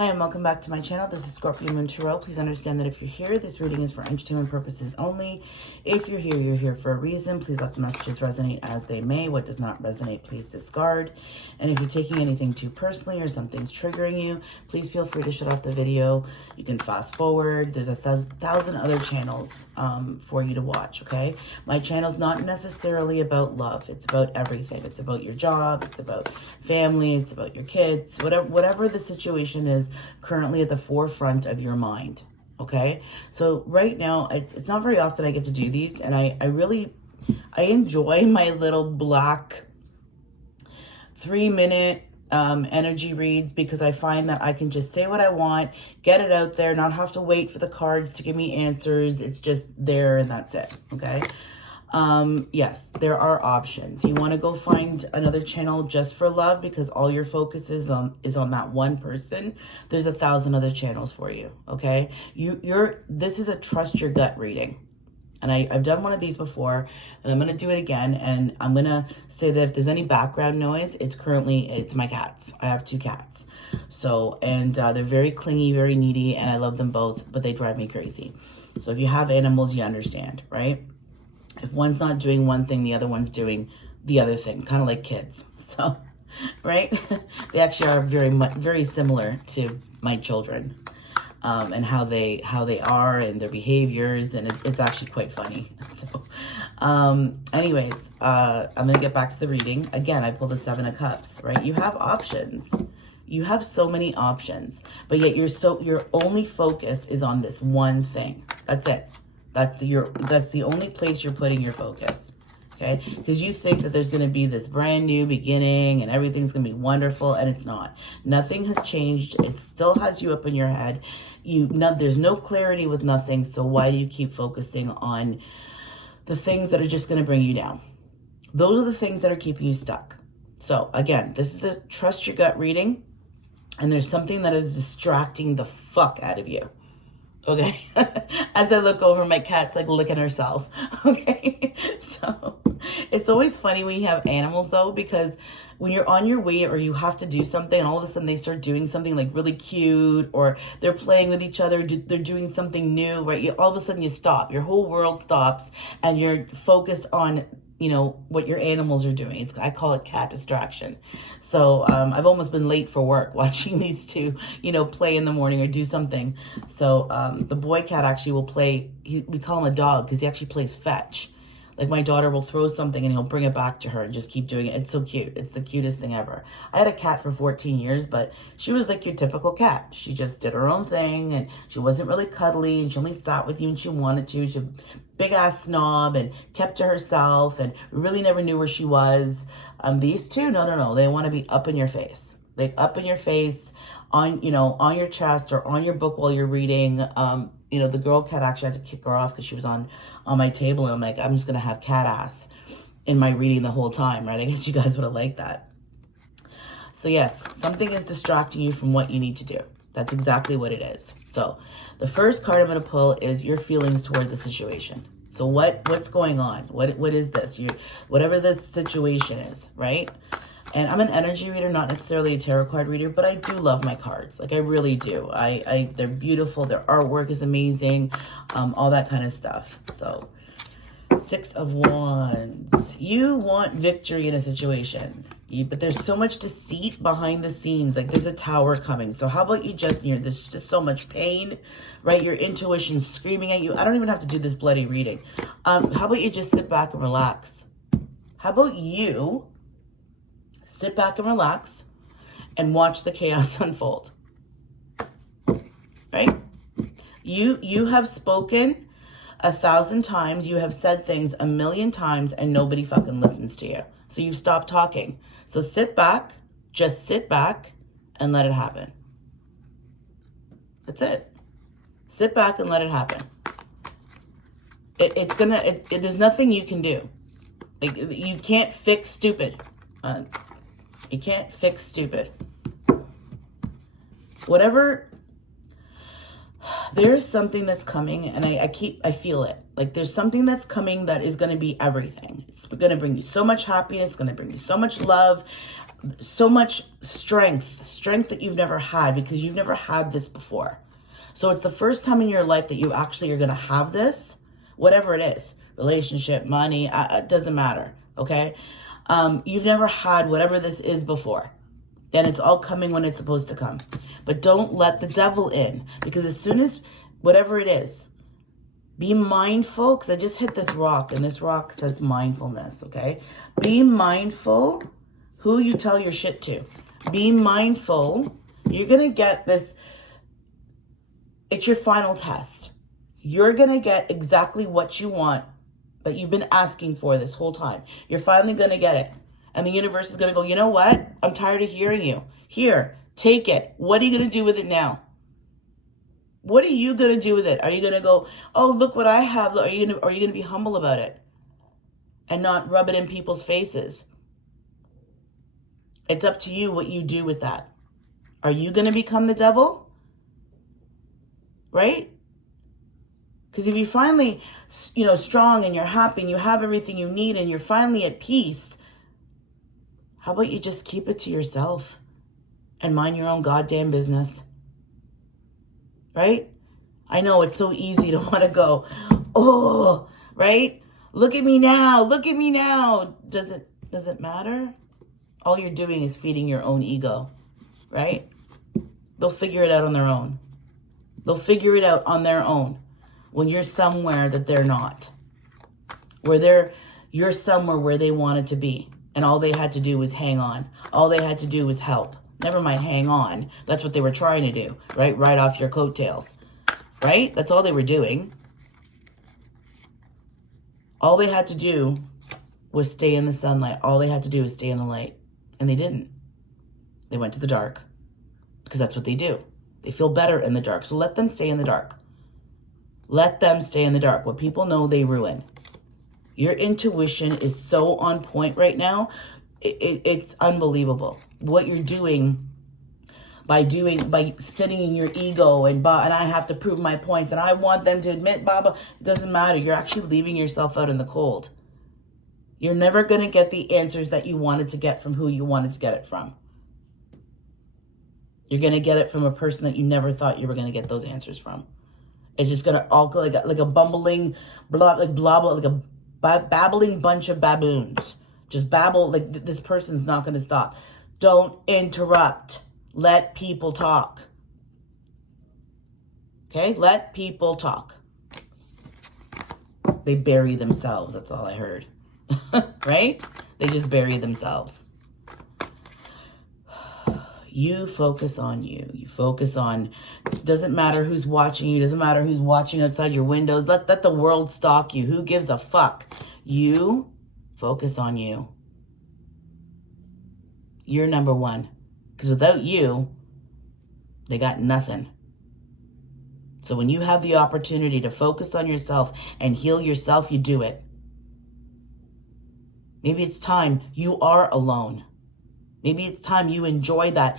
Hi, and welcome back to my channel. This is Scorpio Moon Tarot. Please understand that if you're here, this reading is for entertainment purposes only. If you're here for a reason. Please let the messages resonate as they may. What does not resonate, please discard. And if you're taking anything too personally or something's triggering you, please feel free to shut off the video. You can fast forward. There's a thousand other channels for you to watch, okay? My channel's not necessarily about love. It's about everything. It's about your job. It's about family. It's about your kids. Whatever the situation is currently at the forefront of your mind, okay? So right now, it's not very often I get to do these, and I enjoy my little black 3-minute energy reads, because I find that I can just say what I want, get it out there, not have to wait for the cards to give me answers. It's just there and that's it, okay? Yes, there are options. You want to go find another channel just for love because all your focus is on that one person. There's 1,000 other channels for you, okay? This is a trust your gut reading. And I've done one of these before, and I'm going to do it again. And I'm going to say that if there's any background noise, it's my cats. I have 2 cats. So, and they're very clingy, very needy, and I love them both, but they drive me crazy. So if you have animals, you understand, right? If one's not doing one thing, the other one's doing the other thing, kind of like kids. So, right? They actually are very similar to my children, and how they are and their behaviors, and it's actually quite funny. So, anyways, I'm gonna get back to the reading. Again, I pulled the 7 of Cups, right? You have options. You have so many options, but yet your only focus is on this one thing. That's it. That's the only place you're putting your focus, okay? Because you think that there's going to be this brand new beginning and everything's going to be wonderful, and it's not. Nothing has changed. It still has you up in your head. There's no clarity with nothing, so why do you keep focusing on the things that are just going to bring you down? Those are the things that are keeping you stuck. So again, this is a trust your gut reading, and there's something that is distracting the fuck out of you. Okay, as I look over, my cat's like licking herself. Okay, so it's always funny when you have animals though, because when you're on your way or you have to do something and all of a sudden they start doing something like really cute, or they're playing with each other, they're doing something new, right? All of a sudden you stop, your whole world stops, and you're focused on, what your animals are doing. I call it cat distraction. So I've almost been late for work watching these 2, play in the morning or do something. So the boy cat actually will play, we call him a dog because he actually plays fetch. Like my daughter will throw something and he'll bring it back to her and just keep doing it. It's so cute. It's the cutest thing ever. I had a cat for 14 years, but she was like your typical cat. She just did her own thing, and she wasn't really cuddly, and she only sat with you when she wanted to. She's a big ass snob and kept to herself, and really never knew where she was. These 2, no. They want to be up in your face. Like up in your face, on your chest or on your book while you're reading. The girl cat, actually had to kick her off because she was on my table, and I'm like, I'm just gonna have cat ass in my reading the whole time, right? I guess you guys would have liked that. So yes, something is distracting you from what you need to do. That's exactly what it is. So the first card I'm gonna pull is your feelings toward the situation. So what's going on? What is this? Whatever the situation is, right? And I'm an energy reader, not necessarily a tarot card reader, but I do love my cards. Like I really do. They're beautiful. Their artwork is amazing. All that kind of stuff. So 6 of Wands. You want victory in a situation, but there's so much deceit behind the scenes. Like there's a tower coming. So how about you there's just so much pain, right? Your intuition's screaming at you. I don't even have to do this bloody reading. How about you just sit back and relax? How about you sit back and relax and watch the chaos unfold, right? You have spoken 1,000 times. You have said things 1,000,000 times, and nobody fucking listens to you. So you've stopped talking. So sit back, just sit back and let it happen. That's it. Sit back and let it happen. There's nothing you can do. Like you can't fix stupid. You can't fix stupid. Whatever There's something that's coming, and I feel it. Like there's something that's coming that is going to be everything. It's going to bring you so much happiness. It's going to bring you so much love, so much strength that you've never had, because you've never had this before. So it's the first time in your life that you actually are going to have this, whatever it is, relationship, money, it doesn't matter. Okay. You've never had whatever this is before. Then it's all coming when it's supposed to come. But don't let the devil in, because as soon as whatever it is, be mindful, because I just hit this rock and this rock says mindfulness, okay? Be mindful who you tell your shit to. Be mindful. You're going to get this. It's your final test. You're going to get exactly what you want that you've been asking for this whole time. You're finally going to get it. And the universe is going to go, you know what? I'm tired of hearing you. Here, take it. What are you going to do with it now? What are you going to do with it? Are you going to go, oh, look what I have? Are you going to be humble about it and not rub it in people's faces? It's up to you what you do with that. Are you going to become the devil? Right? Because if you're finally, strong and you're happy and you have everything you need and you're finally at peace, how about you just keep it to yourself and mind your own goddamn business? Right? I know it's so easy to want to go, oh, right? Look at me now. Look at me now. Does it matter? All you're doing is feeding your own ego, right? They'll figure it out on their own. They'll figure it out on their own when you're somewhere that they're not. You're somewhere where they wanted to be. And all they had to do was hang on. All they had to do was help. Never mind hang on. That's what they were trying to do, right? Right off your coattails, right? That's all they were doing. All they had to do was stay in the sunlight. All they had to do was stay in the light. And they didn't. They went to the dark because that's what they do. They feel better in the dark. So let them stay in the dark. Let them stay in the dark. What people know, they ruin. Your intuition is so on point right now. It's unbelievable. What you're doing by sitting in your ego and I have to prove my points and I want them to admit, Baba, it doesn't matter. You're actually leaving yourself out in the cold. You're never going to get the answers that you wanted to get from who you wanted to get it from. You're going to get it from a person that you never thought you were going to get those answers from. It's just going to all go like a bumbling, like a babbling bunch of baboons. Just babble, like this person's not going to stop. Don't interrupt. Let people talk. Okay? Let people talk. They bury themselves. That's all I heard. Right? They just bury themselves. You focus on you. You focus on, doesn't matter who's watching you. Doesn't matter who's watching outside your windows. Let the world stalk you. Who gives a fuck? You focus on you. You're number one. Because without you, they got nothing. So when you have the opportunity to focus on yourself and heal yourself, you do it. Maybe it's time you are alone. Maybe it's time you enjoy that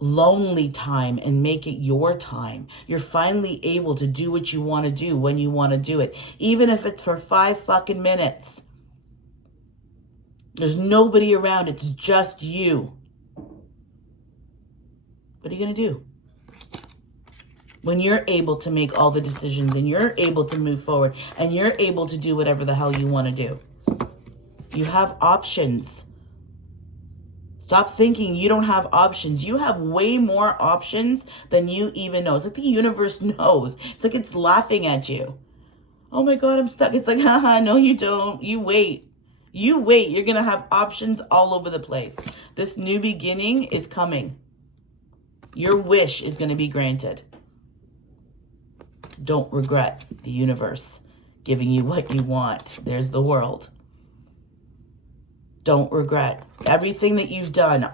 lonely time and make it your time. You're finally able to do what you want to do when you want to do it. Even if it's for 5 fucking minutes. There's nobody around. It's just you. What are you going to do? When you're able to make all the decisions and you're able to move forward and you're able to do whatever the hell you want to do. You have options. Stop thinking you don't have options. You have way more options than you even know. It's like the universe knows. It's like it's laughing at you. Oh my God, I'm stuck. It's like, haha, no you don't. You wait. You wait. You're going to have options all over the place. This new beginning is coming. Your wish is going to be granted. Don't regret the universe giving you what you want. There's the world. Don't regret everything that you've done.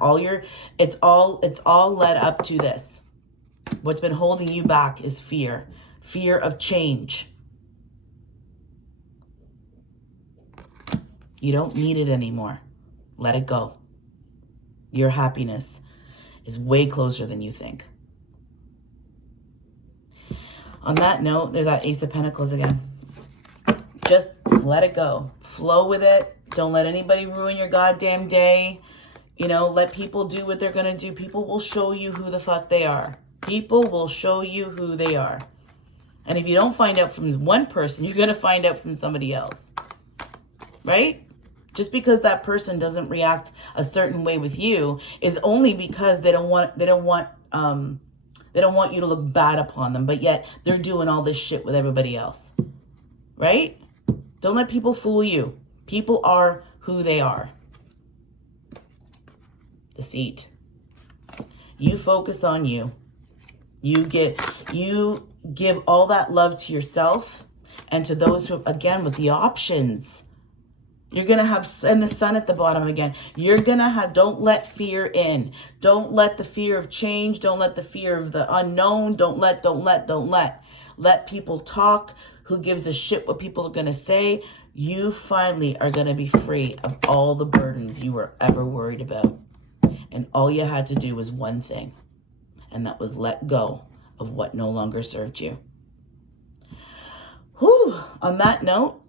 It's all led up to this. What's been holding you back is fear. Fear of change. You don't need it anymore. Let it go. Your happiness is way closer than you think. On that note, there's that Ace of Pentacles again. Just let it go. Flow with it. Don't let anybody ruin your goddamn day. You know, let people do what they're going to do. People will show you who the fuck they are. People will show you who they are. And if you don't find out from one person, you're going to find out from somebody else. Right? Just because that person doesn't react a certain way with you is only because they don't want you to look bad upon them, but yet they're doing all this shit with everybody else. Right? Don't let people fool you. People are who they are. Deceit. You focus on you. You give all that love to yourself and to those who, again, with the options. You're going to have, and the sun at the bottom again. You're going to have, don't let fear in. Don't let the fear of change. Don't let the fear of the unknown. Don't let. Let people talk. Who gives a shit what people are going to say? You finally are going to be free of all the burdens you were ever worried about. And all you had to do was one thing. And that was let go of what no longer served you. Whew. On that note,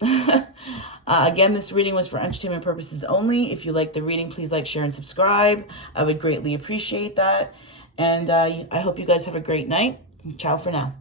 again, this reading was for entertainment purposes only. If you like the reading, please like, share, and subscribe. I would greatly appreciate that. And I hope you guys have a great night. Ciao for now.